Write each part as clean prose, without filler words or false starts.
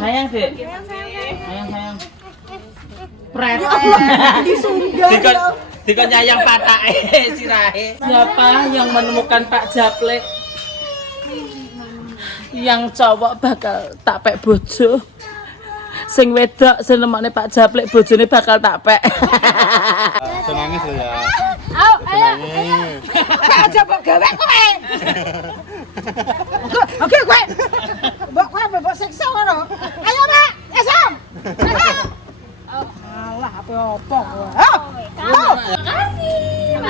Sayang, Dek. Sayang. Pret. Dikon nyayang patake sirahe. Siapa yang menemukan Pak Japlek? Yang cowok bakal tak pek bojo. Sing wedok senemane Pak Japlek bojone bakal tak pek. Senangis lo ya. Ayo. Aja kok gawe kowe. Oke kowe. Mbok kowe mbok siksa ngono. Ayo, Pak. Esam. Alah, apa-apa kowe. Makasih,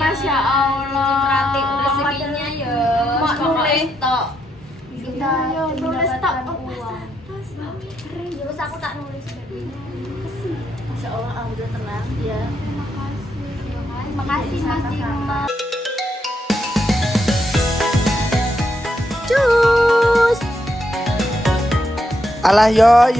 Masya Allah. Berarti rezekinya ya. Mak nulis tok. Kita nulis tok. Terus aku tak nulis. Masya Allah, alhamdulillah tenang. Ya. Makasih Mas Dima. Cus. Alah yo.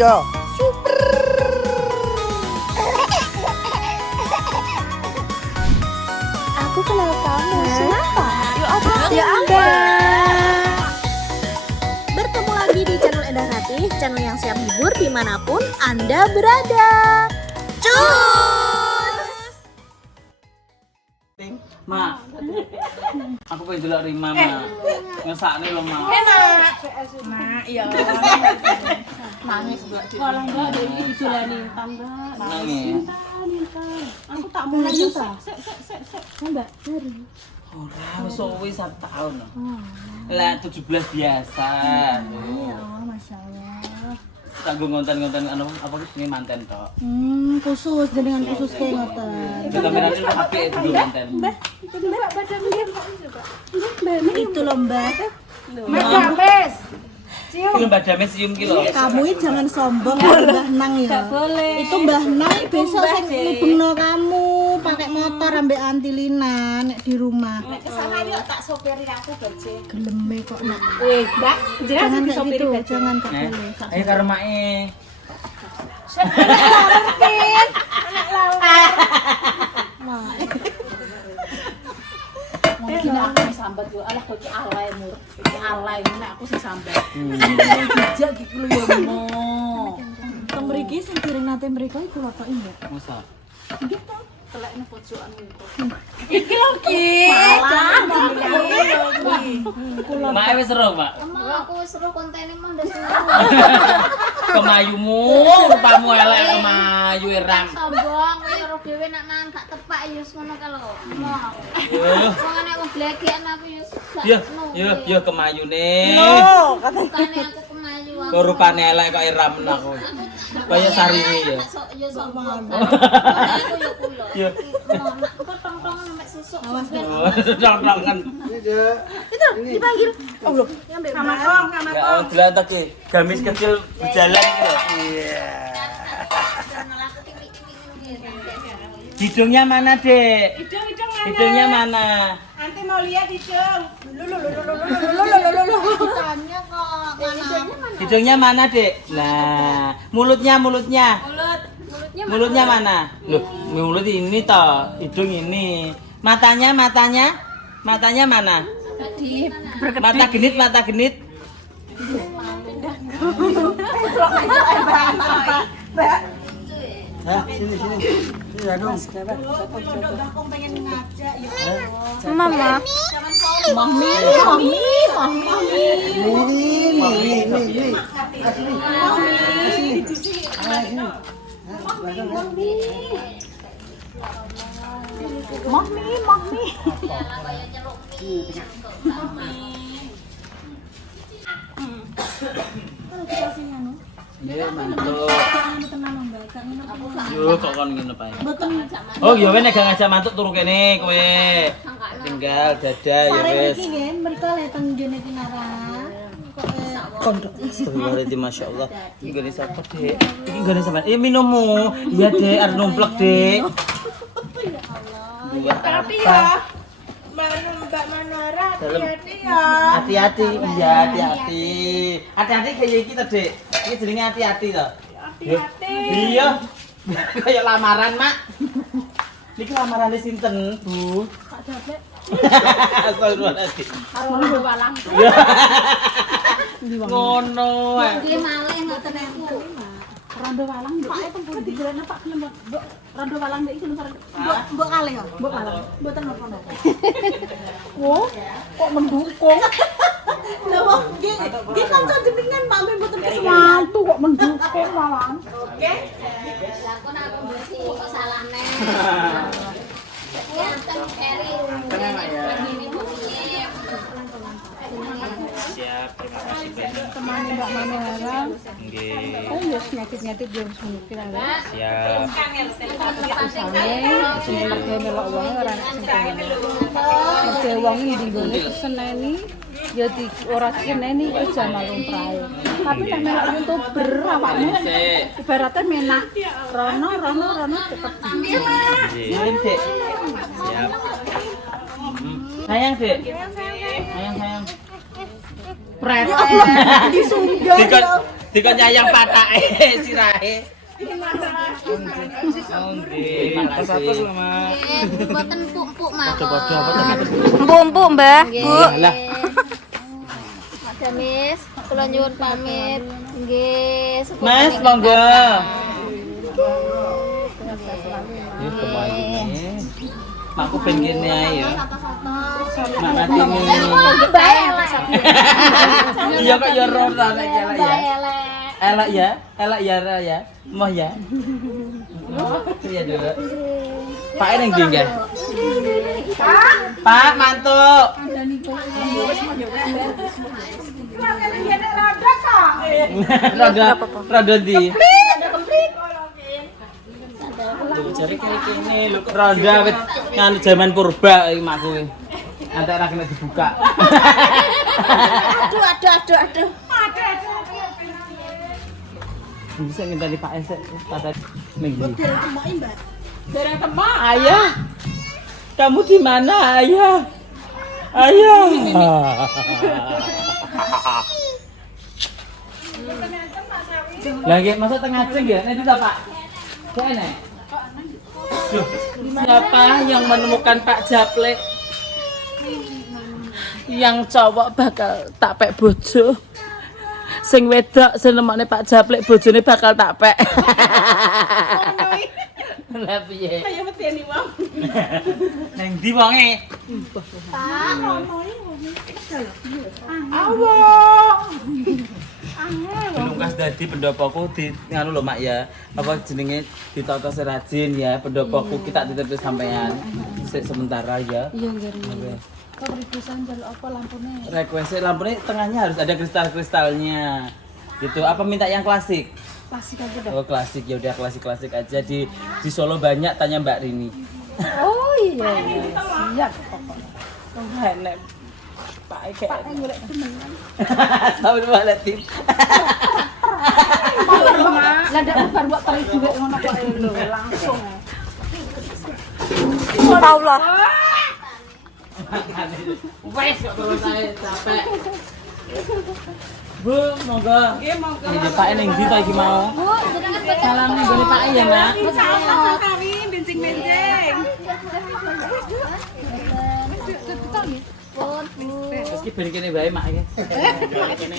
Aku kenal kamu, sumpah. Ya ampun. Bertemu lagi di channel Endah Ratih, channel yang siap hibur dimanapun Anda berada. Cus! Ma. Aku pengen delok Rima, Ma. Ngesakne lho, Ma. Nah, iya. Nangis gak sih? Kalau enggak ada ini dijolani tangga. Nangis. Aku tak mulai nyusah. Sek. Mbak, dari. Ora wis suwi 1 tahun. Lah 17 biasa. Ya Allah, Masya Allah. Kanggo ngonten-ngonten anu apa jenenge manten tok. Khusus, jenengan khusus kayak ngoten. Kamerane lu HP itu manten. Itu loh, Mbak. Itu Mbak Dames cium ki lho. Kamu ini jangan sombong ya, Mbah Nang ya. Itu Mbah Nang besok sing ngubungno kamu pakai motor ambek Antilina nek di rumah. Kesana yuk tak sopiri aku gaje. Geleme kok nak. Mbak, Jangan kayak gitu, jangan gak boleh. Ayo karo mae. Mungkin aku sambat yo, alah kok alay mur. Iki alay nek aku sing sambat. Bijak gitu lho ya, Mo. Teng mriki sing kiring nate mriko iku lho tok ya. Musa. Telekne pojokan niku. Mae wis seru, Pak. Emang aku seru kontennya mah udah Kemayumu, rupamu elek kemayu Iram. sombong, ya roh dhewe nek nang gak tepak ya ngono ka lho. Mau. Yuh, Wong nek wong blegekan aku ya yuh kemayune. Bukannya aku kemayu aku. Kok rupane elek kok Iram aku. Kaya Sarimi ya. Ya sombong. Aku ya kula. Yuh. Kok tong-tongan sampai sesuk. Dong-dongan. Dipanggil. Allah. Ya, dilantak ki. Gamis kecil berjalan gitu loh. Iya. Hidungnya mana, Dek? Hidungnya mana? Nanti mau lihat hidung. Tanya kok mana? Hidungnya mana, Dek? Nah, mulutnya. Mulutnya mana? Loh, mulut ini toh, hidung ini. Matanya mana? Mata genit. Hah, sini. Sini ya dong. Mama. Ini. Iya, mantuk. Yo, kok kon ngene pae. Oh, ya wis nek gak ngajak mantuk turu kene kowe. Tinggal dadah ya wis. Iki nggih, mriko le teng ngene Kinara. Kondok. Astagfirullahaladzim, Masya Allah. Ini gak ada siapa, Dek? Ini gak ada siapa. Minummu. Iya, Dek. Harus numplek, Dek. Buat apa? Mbak Manora, Dalam. hati-hati ya. Hati-hati. Iya, hati-hati. Hati-hati kayak kita, Dek. Ini jenenge hati-hati, toh. Hati-hati. Iya. Kayak lamaran, Mak. Ini lamarannya sinten, Bu? Pak Jablek. Astagfirullahaladzim. Harus walang. Ngono ae. Nggih malih ngoten niku. Rondo Walang Mbak itu pun digelana Pak film Mbak Rondo Walang Mbak iki lho. Mbok kalih ya. Mbak Walang. Mboten napa. Wo, kok mendukung? Lha wong nggih kanca jenengan Pak mboten Semantu kok mendukung malah. Lah kok aku mesti kok salahne. Ngeten Eri. Tenang ya. Ini piye? Siap, terima kasih banyak. Temani Mbak Mane Haram. Nggih. Oh ya nyakit-nyakit dia harus mikir ae. Siap. Sing kerja melok wae ora enak sing kerja wong iki nggone seneni ya di ora seneni iki jamal umprahe. Tapi nek melok YouTuber awakmu ibaratnya menak rono cepet. Nggih, Dek. Siap. Sayang, Dek. Sayang. pret. Disunggah. Dikon nyayang patake sirahe. Nggih, makasih. Mboten empuk-empuk mawon. Padha-padha apa to? Empuk-empuk, Mbah. Bu. Lah. Mas Jamis, kula nyuwun pamit. Nggih, sepupu Mas, niki. monggo. Ini kembali. Aku pengen gini ae ya. Mak mati nih. Iya kok ya ora nek elek ya. Elek ya Ra ya. Moh ya. Iya dulu. Pak ning ndi nggih? Pak, mantu. Rodo ndi? Jare kene lho ronda wit nganu jaman purba iki makku iki. Antek ra kena dibuka. Aduh. Bisa ngenteni Pak Esek kata minggu. Mbak. Dereng temak. Ayah. Kamu di mana, Ayah? Ayah. Lagi masuk tengah jeng ya? Nanti Pak. Kene. Loh, siapa yang menemukan Pak Japlek? Yang cowok bakal tak pek bojo. Sing wedok sing nemokne Pak Japlek bojone bakal tak pek. Lah piye? Ayo meteni wong. Nang ndi wonge? Belum kas dadi pendopoku di nganu lho Mak ya. Apa jenenge ditata serajin ya pendopoku kita titip sampean. Sik sementara ya. Iya nggih. Kok ribusan jaluk apa lampune? Request lampune tengahnya harus ada kristal-kristalnya. Gitu. Apa minta yang klasik? Klasik aja dah. Oh, klasik. Ya udah klasik-klasik aja di Solo banyak tanya Mbak Rini. Oh iya. Siap pokoknya. Oh, enak. Pak Eke. Golek temenan. Sampe balik tim. Lah ndak bar buat teri dhuwit ngono kok lho langsung. Allah. Wes kok terus saya capek. Bu, monggo. Nggih, monggo. Ini Pak ning ndi ta iki mau? Bu, jenengan boten Salam ning gone Pak ya, Mak. Sawi bencing-bencing. pun, Bu. Terus ki ben kene wae Mak iki. Kene.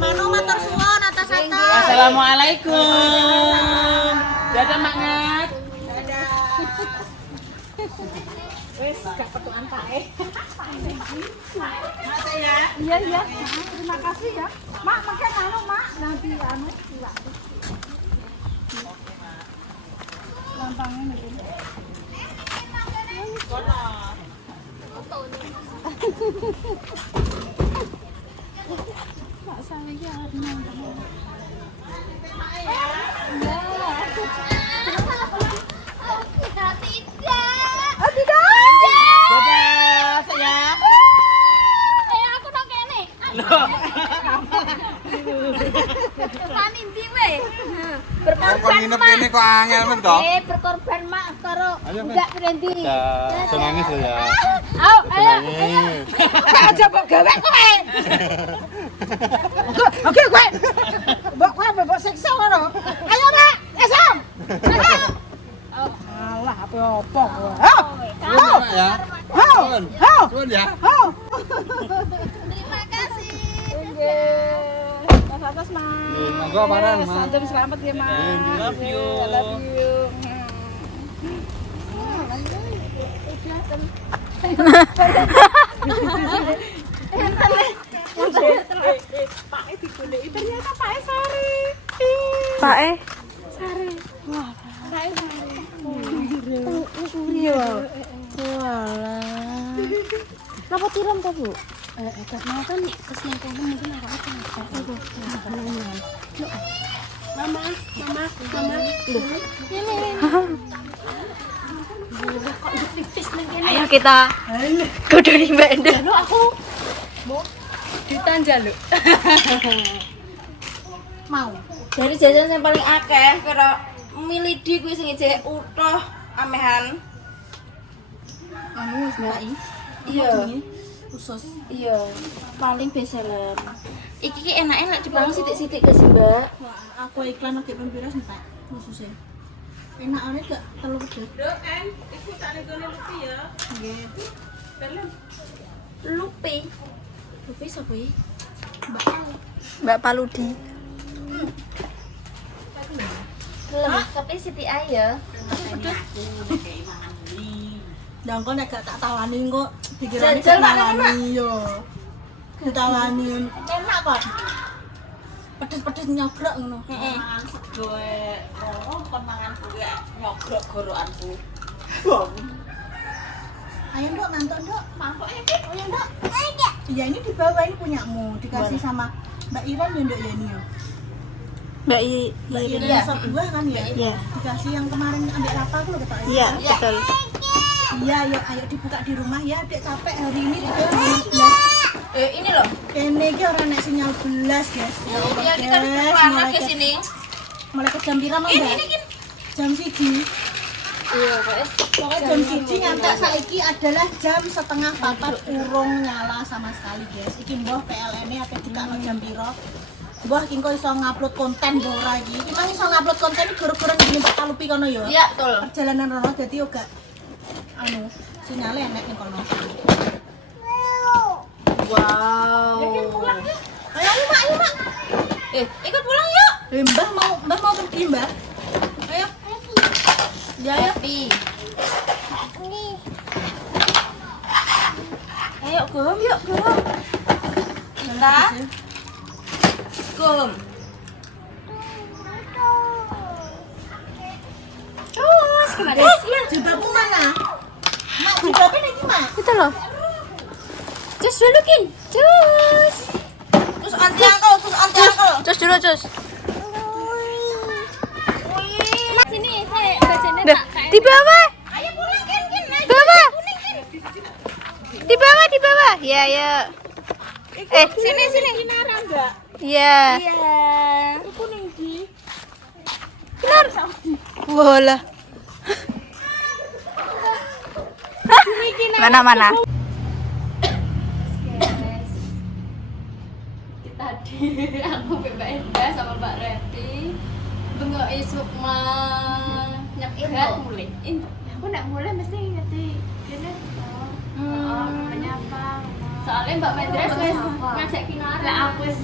Mano matur suwun atas-atas. Assalamualaikum. Dadah Mak Ngat. Wis gak petukan pae. Iya. Terima kasih ya. Mak, makan anu, Mak. Nanti anu iwak. Lampangnya nih. Mak saya arno. Dadah sayang. Aku nang kene. Loh. Rani ndi we? Kok Berkorban nginep mak. kene kok angel men to? Berkorban mak karo Ayo, Men. enggak Brendi. Dah, nangis lho ya. Ayo. Nangis. Aja mbok gawe kowe. Oke kowe. Mbok kowe mbok siksa ngono. Ayo Mak, esam. Alah, apa-apa kowe. Ya. Ho. Suwun ya. Ho. Suwun ya. Ho. Terima kasih. Nggih, Monggo bareng, Mas. Santem selamat ya, Mas. Love you. Love you. Ternyata Pak E Sari. Pak E. Kenapa tiram kok, Bu? Karena kan keselingkuhan mungkin agak capek. Mama. Ayo kita kudu di Mbak Lo aku Ditanja lho. Mau. dari jajan yang paling akeh kira milih di kuwi sing ijek utuh amehan. Anu wis Mbak I. Iya. Usus. Iya, paling bestseller. Iki ki enak-enak dibangun sithik-sithik guys, Mbak. Wah, aku iklan lagi pembiras nih Pak. Ususnya. Enak aneh gak telur pedes. Nggih. Lupi sapa iki? Mbak Paludi. Tapi Siti Ayu. Dangkon nek gak tak tawani kok dikirani Jajal, Pak, tawani yo. Ditawani enak kok. Pedes-pedes nyogrok ngono. Heeh. Gue kon mangan gue nyogrok gorokanku. Ayo Dok, ngantuk Dok. Mangkok ya, Dok. Ayo Dok. Iya, ini di bawah ini punyamu. Dikasih sama Mbak Iren ya Dok ya ini ya. Mbak Mbak Iren Iya. sop buah kan ya? Iya. Dikasih yang kemarin ambil apa aku lo kata Iya, betul. Iya, ayo dibuka di rumah ya. Dek capek hari ini Dek Ini loh. Kene iki ora nek sinyal belas, guys. Ya Allah, Ya kita harus guys. pelan Mulai lagi ke- sini. Mulai ke jam pira mau Mbak? Jam 1. Iya, guys. Pokoknya jam 1 ngantek saiki adalah jam setengah 4 urung nyala sama sekali, guys. Iki mbah PLN-e ape dikakno jam pira? Mbah iki kok iso ngupload konten mbah ora iki. Kita iso ngupload konten iki gara-gara ngene Pak Kalupi kono ya. Iya, betul. Perjalanan rono dadi yo gak anu sinyale enek ning kono. Wow. Ayo Mak. Ikut pulang yuk. Mbah mau pergi, Mbah. Ayo. Ya, Pi. Ayo, gom yuk, gom. Bentar. Gom. Terus kemana? Jilbabmu mana? Mak, jilbabnya iki, Mak. Itu loh. Cus dulu, Kin. Cus. Terus anti angkel. Cus dulu, Cus. Sini, saya bacanya Dah, di bawah. Ayo pulang, Kin. Bawah. Di bawah. Ya, ya. Sini. Iya. Iya. Benar. Bola. Mana? Tadi aku Mbak Enda sama Mbak Reti bengok isuk nyekat mulai. Aku nggak mulai mesti ngerti gini namanya apa Soalnya Mbak Medres wis ngajak Kinara. lah aku wis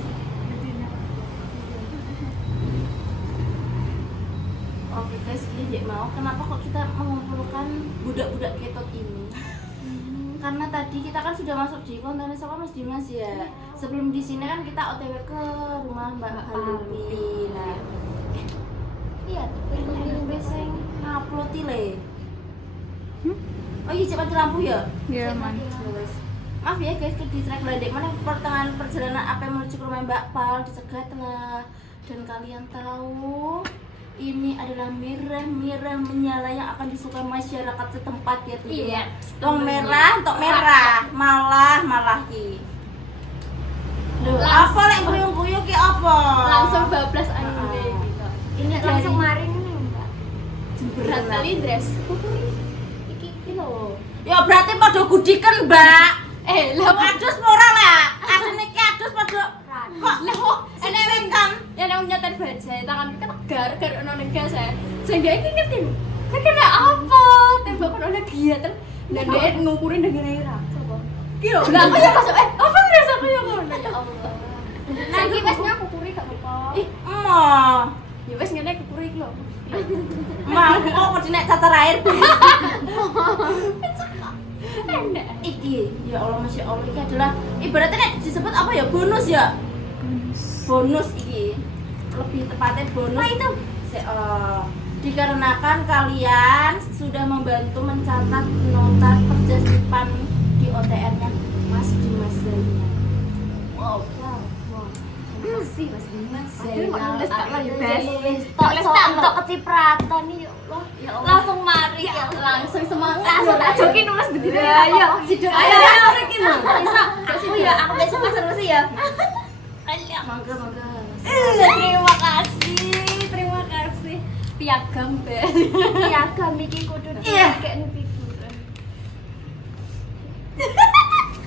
Oke guys, ini mau kenapa kok kita mengumpulkan budak-budak ketot ini? Karena tadi kita kan sudah masuk di kontainer sama Mas Dimas ya. Sebelum di sini kan kita OTW ke rumah Mbak Halupi. Nah, iya, piring beseng ngupload le. Oh iya, cepat lampu ya? Iya, Cek Man. mati lampu, guys. Maaf ya guys, ke distract ledek mana pertengahan perjalanan apa yang menuju ke rumah Mbak Pal dicegat lah. Dan kalian tahu ini adalah mirah menyala yang akan disukai masyarakat setempat ya tuh. Iya. Tong merah, malah ki. Duh, apa lek guyung-guyung ki apa? langsung bablas anjing gitu. Ini Langsung dari maring nih Mbak. Berat kali dress. Iki lho. ya berarti padha gudiken, Mbak. Lah Adus ora lah. Asline ki adus padha kok kok enek kan. ya nang nyetel bajai tangan kan gar ono ning gas ya. Sehingga iki ngerti. Kena apa? Tembakan oleh dia terus dan dia ngukurin dengan air coba. Ki lho. Lah aku ya masuk apa ngerasa aku ya ngono ya Allah. Nah, iki wis ngaku kuri gak apa-apa. Ih, Mau. Ya wis ngene kepuru iki lho. Mau kok nek cacar air. Enak. Iki ya Allah Masya Allah iki adalah ibaratnya nek disebut apa ya bonus ya. Bonus iki. Lebih tepatnya bonus. Nah, itu. Dikarenakan kalian sudah membantu mencatat nota perjasipan di OTR-nya Mas Dimas Zainal. Wow. Terima kasih Mas Dimas. Zainal Nulis tak lagi, Arif. Bes. Nulis Tulis tak tok kecipratan nih ya Allah. Ya Allah. Langsung mari ya, langsung semangat. Langsung aja ki nulis bendina. Ayo, Sido. ayo iki lho. Bisa. Aku ya, aku besok pas terus ya. Mangga. Terima kasih. Terima kasih. Piagam, Bes. Piagam iki kudu Kayak figur.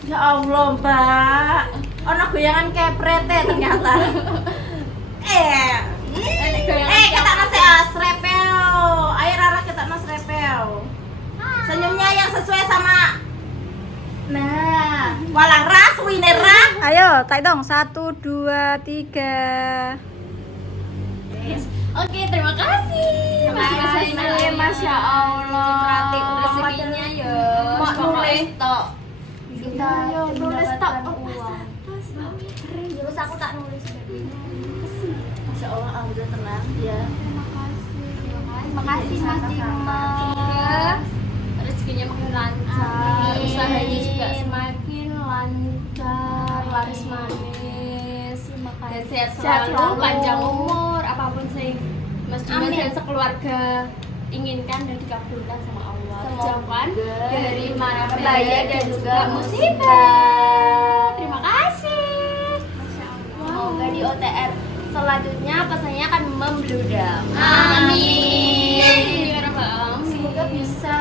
Ya Allah, Mbak. Ono goyangan keprete ternyata. Kita nasi srepel. Ayo Rara kita nasi srepel. Senyumnya yang sesuai sama. Nah, walang ras winera. Ayo, tak hitung 1, 2, 3. Oke, terima kasih. Mas Dimas Zainal. Masya Allah. Rezekinya ya. Mau nulis tok. Kita nulis tok. Terus aku tak nulis. Masya Allah, alhamdulillah tenang ya. Terima kasih Mas Dimas. Semoga rezekinya makin lancar, usahanya juga semakin lancar, laris manis, dan sehat selalu, panjang umur, apapun sih Mas Dimas dan sekeluarga inginkan dan dikabulkan sama Allah. Dijauhkan dari mara bahaya dan juga musibah. Terima kasih. Semoga di OTR selanjutnya pesannya akan membludak. Amin. Ya Rabbal Alamin. Semoga bisa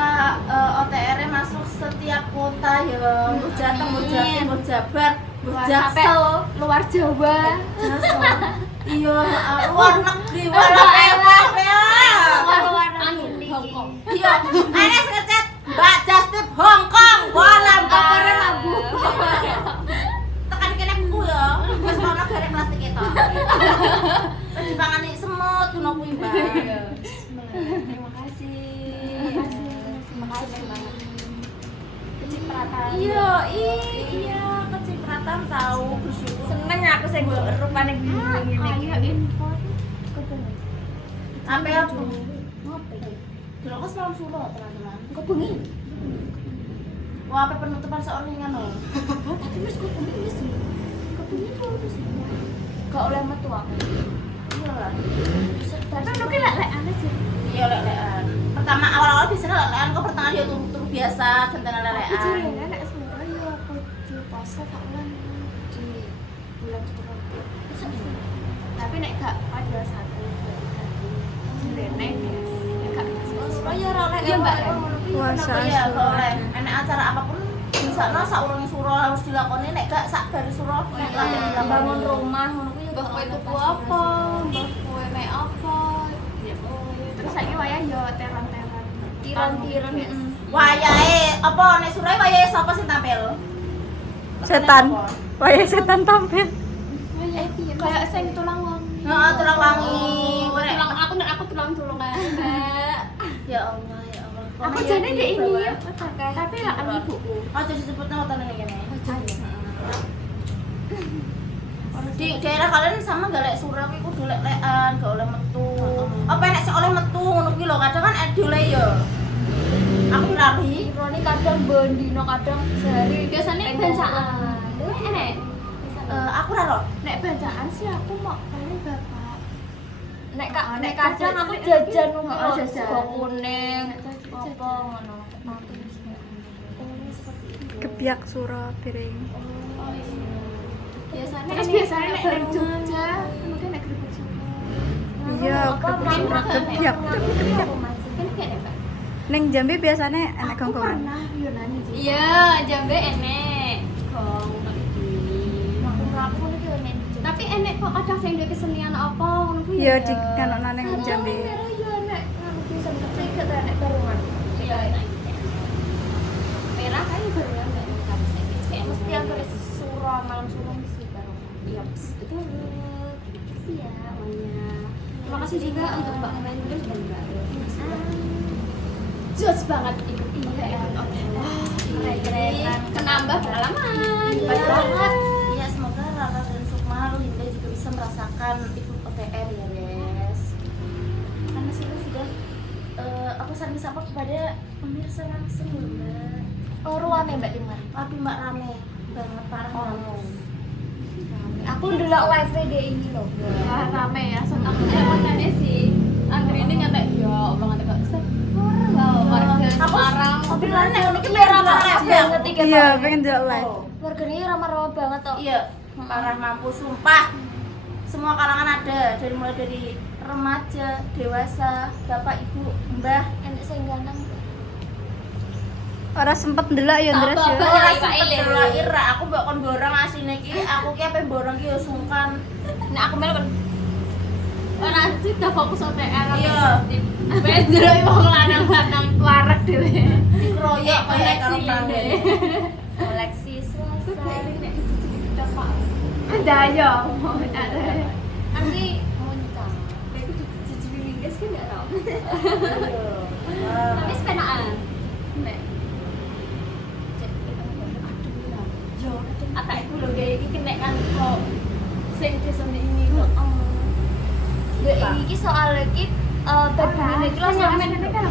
OTR-nya masuk setiap kota ya. Mbok Jateng, Mbok Jatim, Mbok Jabar, Mbok Jaksel, Luar Jawa. iya luar negeri, walau ewah ya. Luar negeri. Hongkong. Iya, ana sing ngechat Mbak Justip Hongkong, wala Mbak. Tekan kene ku ya. Wis ono garek plastik itu. Wis dipangani semut ngono kuwi, Mbak. Terima kasih. Terima kasih banget. Kecipratan. Iya, kecipratan tahu bersyukur. Seneng aku sing rupane gini. Ayo impor. Sampai aku. Ngopi. Dulu aku selalu suruh teman-teman. Kok bengi? Wah, apa penutupan seorang ngono. Tapi wis kok bengi wis. Kok bengi wis. Gak oleh metu aku. Iya lah. Tapi lu ki lek aja. Iya lelekan. Pertama awal-awal biasanya lelekan kok pertengahan ya turu biasa, gentena Aku lelekan. jare nek semoga ya aku di puasa tak ulang di bulan September. Tapi nek gak pada 1 2 3 jare nek gak Oh iya ora oleh. Iya, Mbak. Puasa Iya, Asyura. oleh. Enek acara apapun misalnya saurunge suro harus dilakoni nek gak sak bari suro nek lagi bangun rumah ngono kuwi Mbah kowe tuku apa? Mbah kowe mek apa? Ya terus saiki wayah yo teran-teran. Tiran-tiran. wayahe apa nek suro wayahe sapa sing tampil? Setan. Wayahe setan tampil. Kayak sing tulang wangi. Heeh, tulang wangi. Tulang aku tulang kan, Mbak. Ya Allah, ya Allah. Aku jane ndek ini. Tapi lah kan ibuku. Aja disebutnya hotel ini kene. Di daerah kalian sama gak lek surau iku kudu lek-lekan, gak oleh metu. Apa nek sik oleh metu ngono kuwi lho, kadang kan edole ya. Aku lari. Ironi kadang bendino kadang sehari. Biasanya bancaan. Enek. Aku ora lho. Nek bancaan sih aku mau paling bapak. Nek Kadang aku jajan jajan sego kuning. Apa ngono. Kebiak surah piring. Biasanya nek nang Jogja mungkin nek keripik Jogja. Iya, kebiak surah kebiak. Kan kayak Mbak. Neng Jambi biasanya enak gonggongan. Iya, jambe enek. Gong tapi enek kok kadang sing duwe kesenian apa ngono kuwi. Iya, di kanokna neng Jambi. Iya enek ngono kuwi sampe tiga enek barengan. Iya enek. Merah kan barengan enggak kamu kayak mesti angker suro malam suro mesti barengan. Iya, betul. Terima kasih ya, Manya. kasih juga untuk Mbak Mendel dan Mbak Rose. Jos banget ikut keren. Menambah pengalaman. Baik banget. Iya, semoga Rara dan Sukma Linda juga bisa merasakan ikut OTR ya, Res. Karena sudah aku saling sapa kepada pemirsa langsung loh, Mbak. Oh, rame Mbak Timar. Tapi Mbak rame banget, parah banget. Aku ndelok live video ini loh. Wah, rame ya. Aku makanya sih antri ini ngantek ya Allah ngantek gak bisa. Warga Semarang. Tapi lan nek ngono ki ramah banget iki. Iya, pengen delok live. Warganya ramah-ramah banget toh. Iya, parah mampu sumpah. Semua kalangan ada, dari mulai dari remaja, dewasa, bapak, ibu, mbah, Enak sing ganteng. Ora sempet ndelok ya Ndres ya. ora sempet delok ira, aku mbok kon borong asine iki, aku ki ape borong ki yo sungkan. Nek aku melu kan ora sudah fokus OTR. Iya. Bedro wong lanang-lanang wareg dhewe. Dikeroyok kaya karo tangga. Koleksi swasta. Ada ya. Nanti muncul. Tapi sepedaan. Nek. Atak iku lho kayak iki kena kan kok sing desa ini kok. Ya iki soal iki berbunyi iki langsung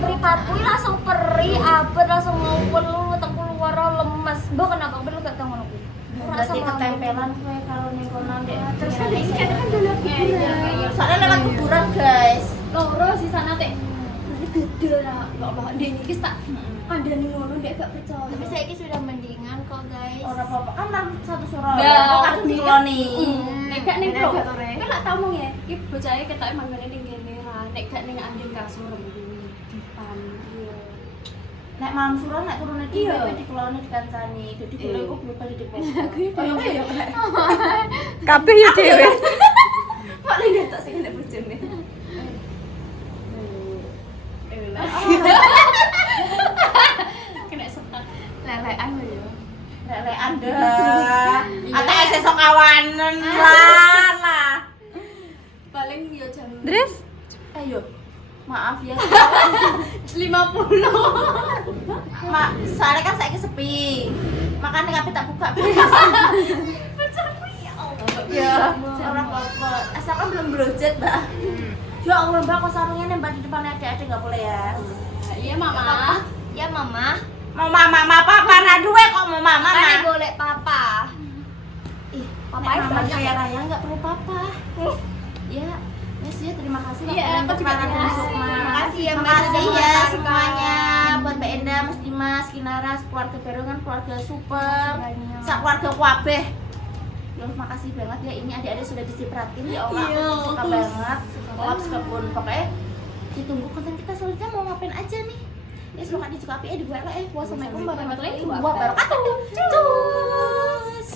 mripatku langsung perih, abet langsung ngumpul weteng keluar lemes. Mbok kenapa perlu gak tau ngono kuwi? Berarti ketempelan kowe karo ning kono ndek. Terus kan iki kan dulu kuburan. Soalnya lewat kuburan, guys. Loro sih sana teh. Gede lah. Ya Allah, ndek iki tak kandhani ngono ndek gak percaya. Tapi saiki sudah mendingan kok, guys. Ora apa-apa kan nang satu suara. Ya, Kok kadung diloni. Nek gak ning bro. Kan lak tau mong ya. Iki bocahe ketoke manggone ning kene ra. Nek gak ning anding kasur depan. Iya. Nek malam suran nek turune dhewe Iya. kowe dikeloni dikancani. Dadi kula iku berubah di depan. Kayak ya kayak. Kabeh ya dhewe. Paling gak sing nek bojone. Kena setak lelean lho ya. Lelekan dah. Ate sesuk kawanen lah. Paling yo jam Dres? Ayo. Maaf ya. 50. Mak, soalnya kan saiki sepi. Makanya kabeh tak buka. Ya, orang apa? Asalkan belum brojot, Mbak. Ya Allah, Mbak, kok sarungnya nembak di depan adik-adik enggak boleh ya. Iya mama. Ya mama, Mau mama papa ra duwe kok mau mama. mana boleh papa. Ih, Papa papa mama banyak kayak ya? Raya enggak perlu papa. Ya, yes ya, terima kasih Iya, Mbak aku juga Rara dan terima kasih. Sukma. Terima kasih ya, Mbak, Makasih sudah ya mengantarkan. semuanya buat Mbak Enda, Mas Dimas, Kinara, keluarga Barengan, keluarga super, sak keluarga kabeh. Ya, makasih banget ya, ini adik-adik sudah dicipratin ya Allah, Iya, aku suka aku banget. Kolab sekebun, pokoknya ditunggu konten kita selanjutnya mau ngapain aja nih. Ya semoga dicukupi dibuat lah. Wassalamualaikum warahmatullahi wabarakatuh. Cus.